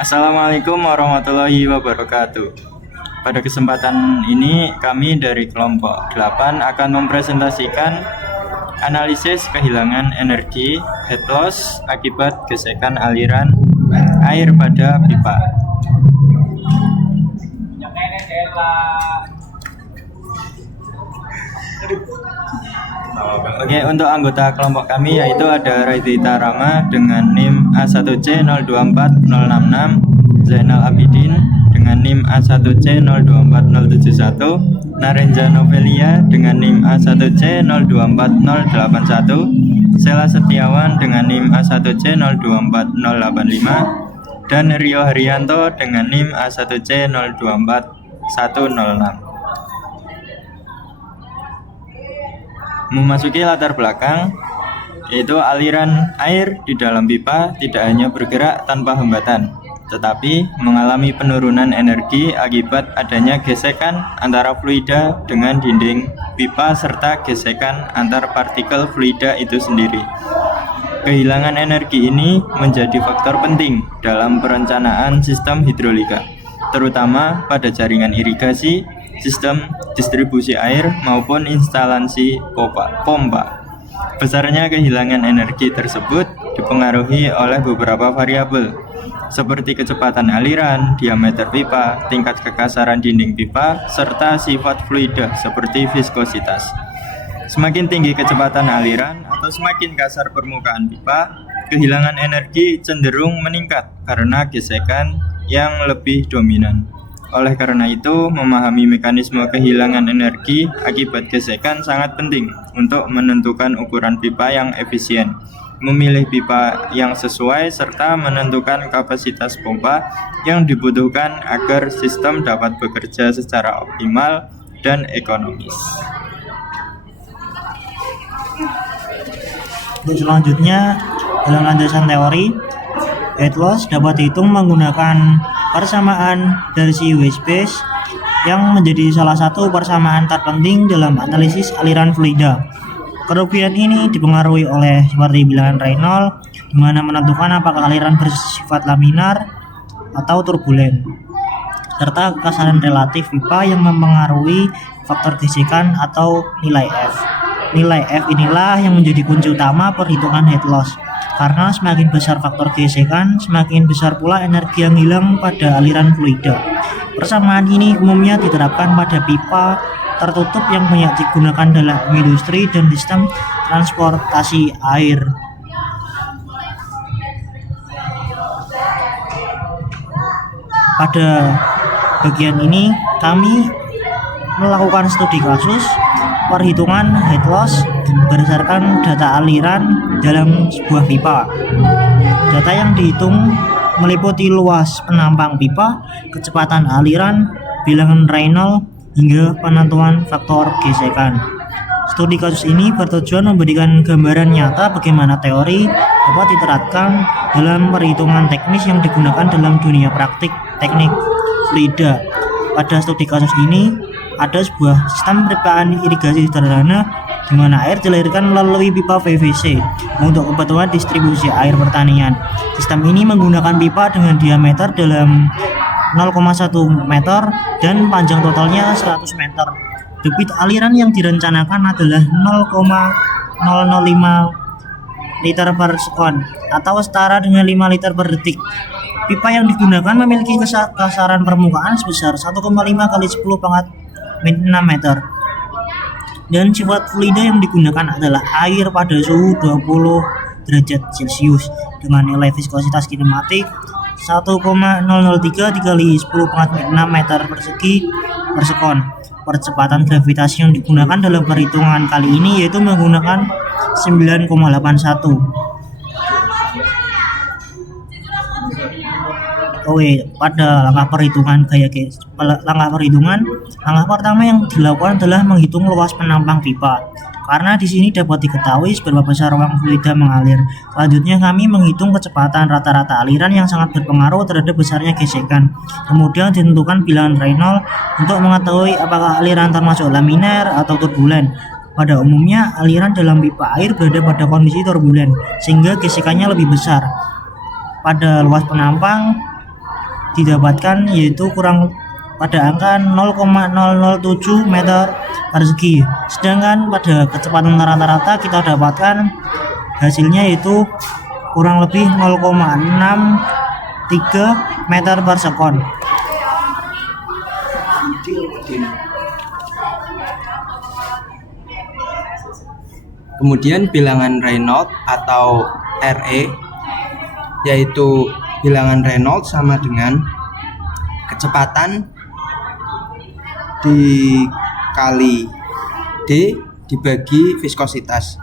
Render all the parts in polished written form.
Assalamualaikum warahmatullahi wabarakatuh. Pada kesempatan ini kami dari kelompok 8 akan mempresentasikan analisis kehilangan energi heat loss akibat gesekan aliran air pada pipa. Oke, untuk anggota kelompok kami yaitu ada Raidita Rama dengan NIM A1C024066, Zainal Abidin dengan NIM A1C024071, Narenza Novelia dengan NIM A1C024081, Sela Setiawan dengan NIM A1C024085, dan Rio Haryanto dengan NIM A1C024106. Memasuki latar belakang, yaitu aliran air di dalam pipa tidak hanya bergerak tanpa hambatan, tetapi mengalami penurunan energi akibat adanya gesekan antara fluida dengan dinding pipa serta gesekan antar partikel fluida itu sendiri. Kehilangan energi ini menjadi faktor penting dalam perencanaan sistem hidrolika, terutama pada jaringan irigasi, sistem distribusi air maupun instalasi pompa. Besarnya kehilangan energi tersebut dipengaruhi oleh beberapa variabel seperti kecepatan aliran, diameter pipa, tingkat kekasaran dinding pipa, serta sifat fluida seperti viskositas. Semakin tinggi kecepatan aliran atau semakin kasar permukaan pipa, kehilangan energi cenderung meningkat karena gesekan yang lebih dominan. Oleh karena itu, memahami mekanisme kehilangan energi akibat gesekan sangat penting untuk menentukan ukuran pipa yang efisien, memilih pipa yang sesuai, serta menentukan kapasitas pompa yang dibutuhkan agar sistem dapat bekerja secara optimal dan ekonomis. Untuk selanjutnya, dalam landasan teori, heat loss dapat dihitung menggunakan persamaan dari Weiss-Betz yang menjadi salah satu persamaan terpenting dalam analisis aliran fluida. Kerugian ini dipengaruhi oleh seperti bilangan Reynolds, di mana menentukan apakah aliran bersifat laminar atau turbulen, serta kekasaran relatif pipa yang mempengaruhi faktor gesekan atau nilai F. Nilai F inilah yang menjadi kunci utama perhitungan heat loss. Karena semakin besar faktor gesekan, semakin besar pula energi yang hilang pada aliran fluida. Persamaan ini umumnya diterapkan pada pipa tertutup yang banyak digunakan dalam industri dan sistem transportasi air. Pada bagian ini, kami melakukan studi kasus perhitungan heat loss berdasarkan data aliran dalam sebuah pipa. Data yang dihitung meliputi luas penampang pipa, kecepatan aliran, bilangan Reynolds, hingga penentuan faktor gesekan. Studi kasus ini bertujuan memberikan gambaran nyata bagaimana teori dapat diterapkan dalam perhitungan teknis yang digunakan dalam dunia praktik teknik fluida. Pada studi kasus ini, ada sebuah sistem perpipaan irigasi sederhana di mana air dilahirkan melalui pipa PVC untuk kebutuhan distribusi air pertanian. Sistem ini menggunakan pipa dengan diameter dalam 0,1 meter dan panjang totalnya 100 meter. Debit aliran yang direncanakan adalah 0,005 liter per sekon atau setara dengan 5 liter per detik. Pipa yang digunakan memiliki kasaran permukaan sebesar 1,5 kali 10 pangkat 6 meter. Dan sifat fluida yang digunakan adalah air pada suhu 20 derajat Celcius dengan nilai viskositas kinematik 1,003 dikali 10 pangkat 6 meter persegi per sekon. Percepatan gravitasi yang digunakan dalam perhitungan kali ini yaitu menggunakan 9,81. Pada langkah perhitungan langkah pertama yang dilakukan adalah menghitung luas penampang pipa. Karena di sini dapat diketahui seberapa besar ruang fluida mengalir. Selanjutnya kami menghitung kecepatan rata-rata aliran yang sangat berpengaruh terhadap besarnya gesekan. Kemudian ditentukan bilangan Reynolds untuk mengetahui apakah aliran termasuk laminar atau turbulen. Pada umumnya aliran dalam pipa air berada pada kondisi turbulen sehingga gesekannya lebih besar. Pada luas penampang didapatkan yaitu kurang pada angka 0,007 meter persegi. Sedangkan pada kecepatan rata-rata kita dapatkan hasilnya yaitu kurang lebih 0,63 meter per sekon. Kemudian bilangan Reynolds atau RE, yaitu bilangan Reynolds sama dengan kecepatan dikali D dibagi viskositas,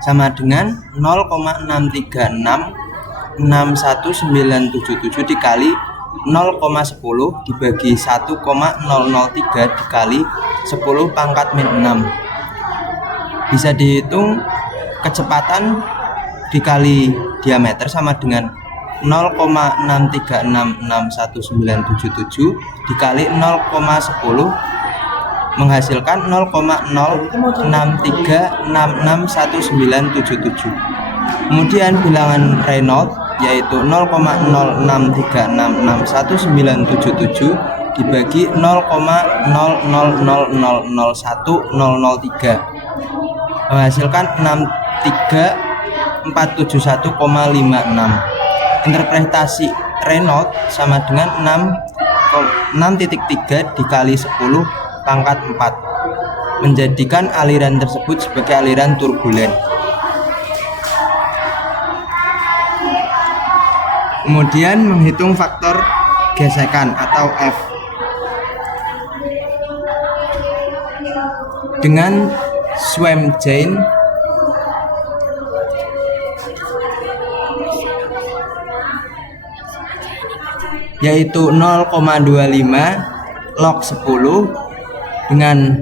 sama dengan 0,63661977 dikali 0,10 dibagi 1,003 dikali 10 pangkat min 6. Bisa dihitung kecepatan dikali diameter sama dengan 0,63661977 dikali 0,10 menghasilkan 0,063661977. Kemudian bilangan Reynolds yaitu 0,063661977 dibagi 0,000001003 menghasilkan 63471,56. Interpretasi Reynolds sama dengan 6,3 dikali 10 pangkat 4, menjadikan aliran tersebut sebagai aliran turbulen. Kemudian menghitung faktor gesekan atau F dengan Swaim-Jain yaitu 0,25 log 10 dengan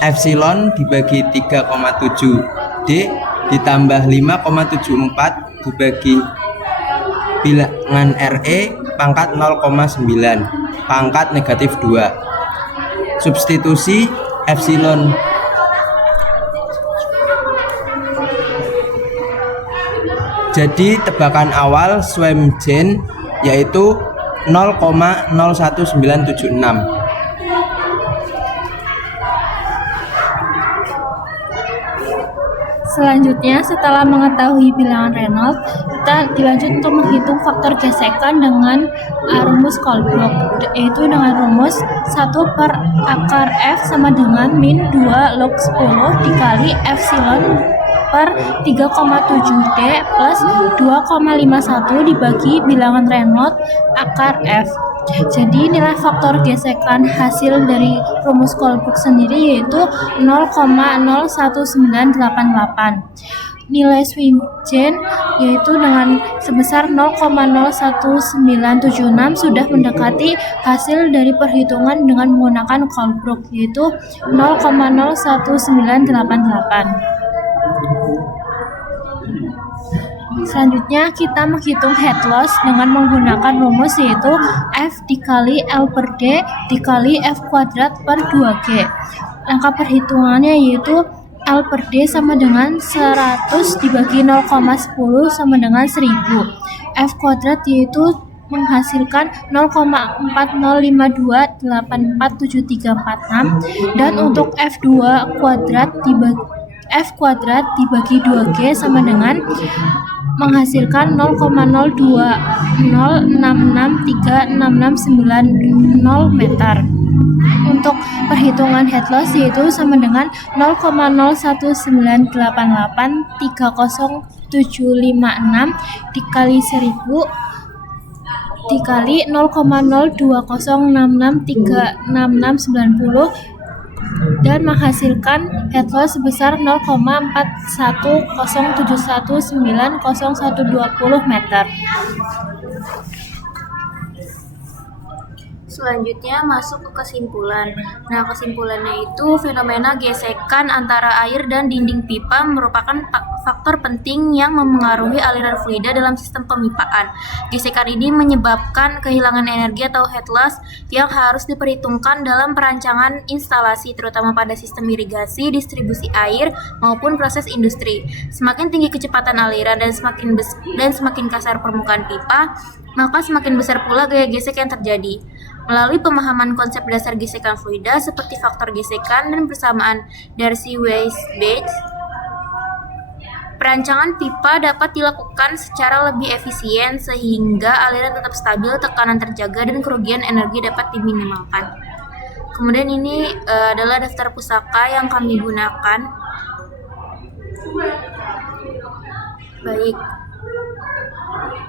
epsilon dibagi 3,7 D ditambah 5,74 dibagi bilangan RE pangkat 0,9 pangkat negatif 2. Substitusi epsilon jadi tebakan awal Swaim-Jain yaitu 0,01976. Selanjutnya, setelah mengetahui bilangan Reynolds, kita dilanjut untuk menghitung faktor gesekan dengan rumus Colebrook, yaitu dengan rumus 1 per akar F sama dengan min 2 log 10 dikali epsilon per 3,7 D plus 2,51 dibagi bilangan Reynolds akar F. Jadi nilai faktor gesekan hasil dari rumus Colebrook sendiri yaitu 0,01988. Nilai Swaim-Jain yaitu dengan sebesar 0,01976 sudah mendekati hasil dari perhitungan dengan menggunakan Colebrook yaitu 0,01988. Selanjutnya kita menghitung head loss dengan menggunakan rumus yaitu F dikali L per D dikali F kuadrat per 2G. Angka perhitungannya yaitu L per D sama dengan 100 dibagi 0,10 sama dengan 1000. F kuadrat yaitu menghasilkan 0,4052847346 dan untuk F2 kuadrat dibagi 2G sama dengan menghasilkan 0,020663690 meter. Untuk perhitungan head loss yaitu sama dengan 0,019883076 dikali 1000 dikali 0,020663690 dan menghasilkan head loss sebesar 0,410719020 meter. Selanjutnya masuk ke kesimpulan. Nah, kesimpulannya itu fenomena gesekan antara air dan dinding pipa merupakan faktor penting yang memengaruhi aliran fluida dalam sistem pemipaan. Gesekan ini menyebabkan kehilangan energi atau head loss yang harus diperhitungkan dalam perancangan instalasi, terutama pada sistem irigasi, distribusi air, maupun proses industri. Semakin tinggi kecepatan aliran dan semakin kasar permukaan pipa, maka semakin besar pula gaya gesek yang terjadi. Melalui pemahaman konsep dasar gesekan fluida seperti faktor gesekan dan persamaan Darcy-Weisbach, perancangan pipa dapat dilakukan secara lebih efisien sehingga aliran tetap stabil, tekanan terjaga, dan kerugian energi dapat diminimalkan. Kemudian ini adalah daftar pusaka yang kami gunakan. Baik.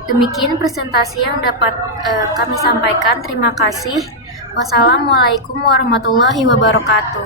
Demikian presentasi yang dapat kami sampaikan. Terima kasih. Wassalamualaikum warahmatullahi wabarakatuh.